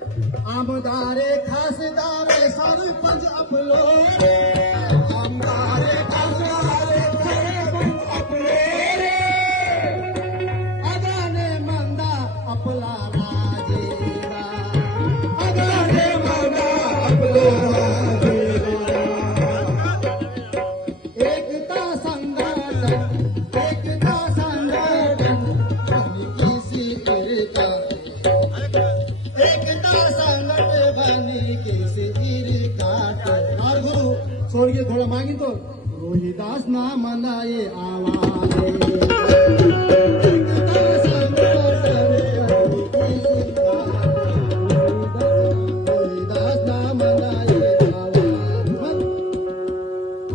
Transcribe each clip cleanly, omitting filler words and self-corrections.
आमदारे खासदारे सरपंच आपलो रे आमदारे खासदारे सरपंच आपलो रे अगाने मंदा आपला राजेरा अगाने मंदा आपलो राजेरा एकता संघटन आणि किसी एकता स्वर्गीय थोड़ा मांगी तो रोहिदास ना मनाए आवाज़े रोहिदास ना मनाए आवाज़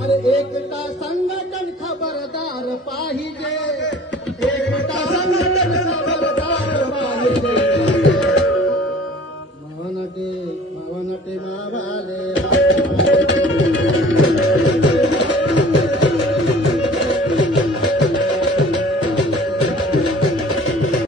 अरे एकता संगठन खबरदार पाहिजे एकता संगठन खबरदार पाहिजे मावनटे मावले